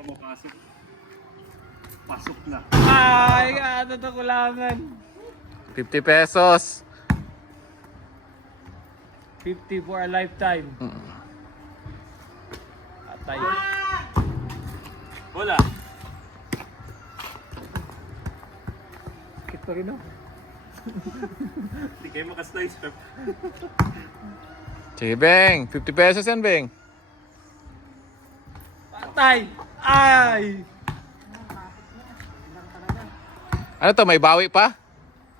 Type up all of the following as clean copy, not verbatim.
Pasok. Pasok na. Ay, ano to kulangan? 50 pesos. 50 for a lifetime. Atay. Wala. Sakit pa rin oh. Hindi kayo makaslice. Sige, Beng. 50 pesos yan, Beng. Atay! Ay! Ano to? May bawi pa?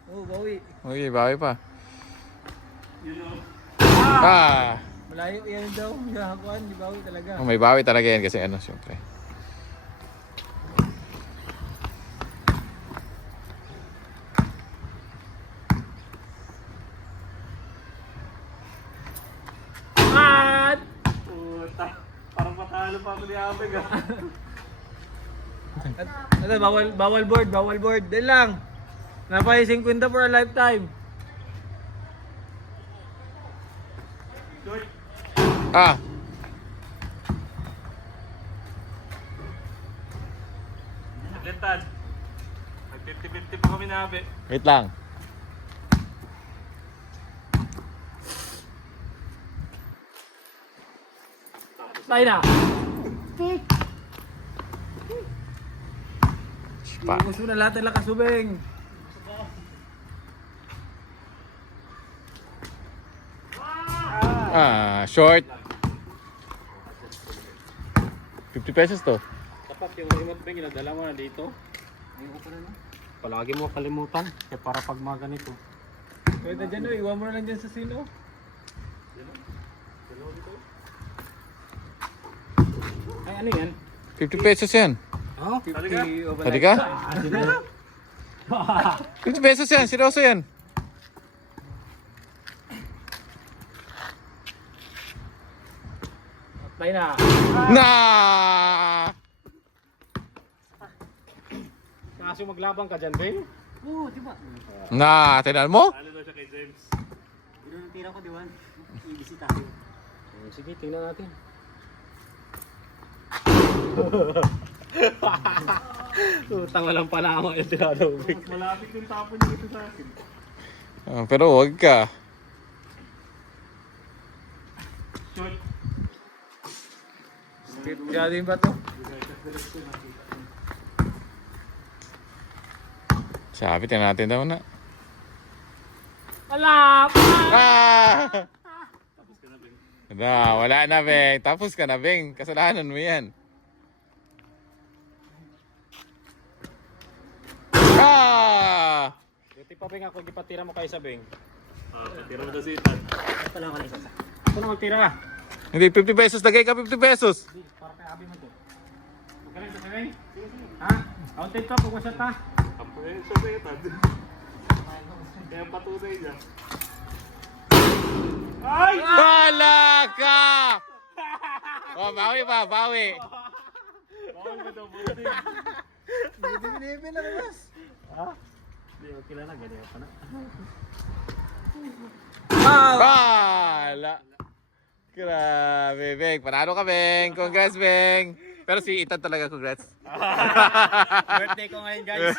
Oh, bawi. Okay, bawi pa. You know. Ah! Malayo yan daw. Yakuan, di bawi talaga. Oh, may bawi talaga yan kasi ano, syempre. At! Puta. Parang patalo pa ako ni Abeg ah. Ano, bawal board, bawal board. Dahil lang. Napay 50 for a lifetime. Short. Ah! Lentan. May 50-50 pa kami ni Abeg. Wait lang. Tayo na. Pa. Gusto na lahat nila kasubing. Ah, short. 50 pesos to. Dapat yung remote ba ginadala mo na dito? Palagi mo kalimutan. Kaya para pag mga ganito. Pwede dyan o, iwan mo na lang dyan sa sino. Ay ano yan? 50 pesos yan. Oh, 50 over Pwede ka? lifetime. 50 pesos yan. Seryoso yan. Tayo na. Na! Kaso maglabang ka dyan, Ben? Oo, di ba? Na, tingnan mo? Ano daw siya kay James? Yun ang tira ko, di ba? Ibisi tayo. Sige, tingnan natin. Utang walang panama yung tinadawig. Malapit yung tapon niya ito sa akin. Ah, pero wag ka. Short. Steve Jardine ba to? Sabi, tingnan natin daw na. Wala pa! Ah! Na, wala na, Beng. Tapos ka na, Beng. Kasalanan mo yan. Ah! Buti pa, Beng, ako gipatira mo kayo sa Beng. Patira mo daw si Itan. Ito lang ako na isa. Ako na magtira. Hindi, 50 pesos. Lagay ka 50 pesos. Para kay Abi mo to. Magaling sa Beng? Ha? Counted ka, pag wasat ha? Kampunin siya sa Itan. Kaya patunay niya. Ay! Wala ka! Oh, bawi pa, bawi. Bawal ka daw, buti. Binibin na labas. Ha? Hindi, okay lang na. Ganyan pa na. Wala. Grabe, Beng. Panalo ka, Beng. Congrats, Beng. Pero si Ethan talaga, congrats. Birthday ko ngayon, guys.